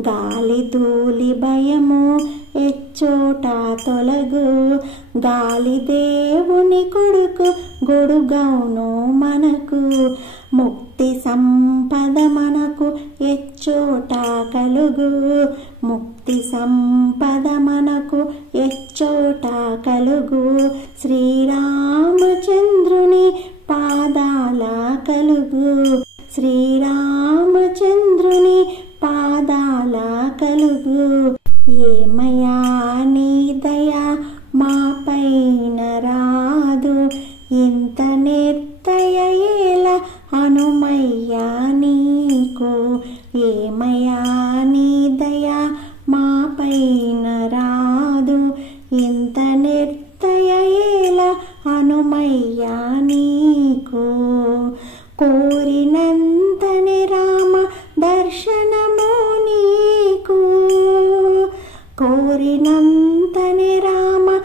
గాలి ధూళి భయము ఎచ్చోట తొలగు. గాలి దేవుని కొడుకు గొడుగౌను మనకు. ముక్తి సంపద మనకు ఎచ్చోట కలుగు. ముక్తి సంపద మనకు ఎచ్చోట కలుగు. శ్రీరామచంద్రుని పాదాల కలుగు. శ్రీరామచంద్రుని పాదాల కలుగు. ఏమయ్యా నీ దయా మా పైన రాదు. ఇంత నిర్దయ ఏల హనుమయ్యా నీకు. ఏమయ్యా నీ దయా మా పైన రాదు. ఇంత నిర్దయ ఏల హనుమయ్యా నీకు. కోరినంతనే రామ దర్శనము నీకు. కోరినంతనే రామ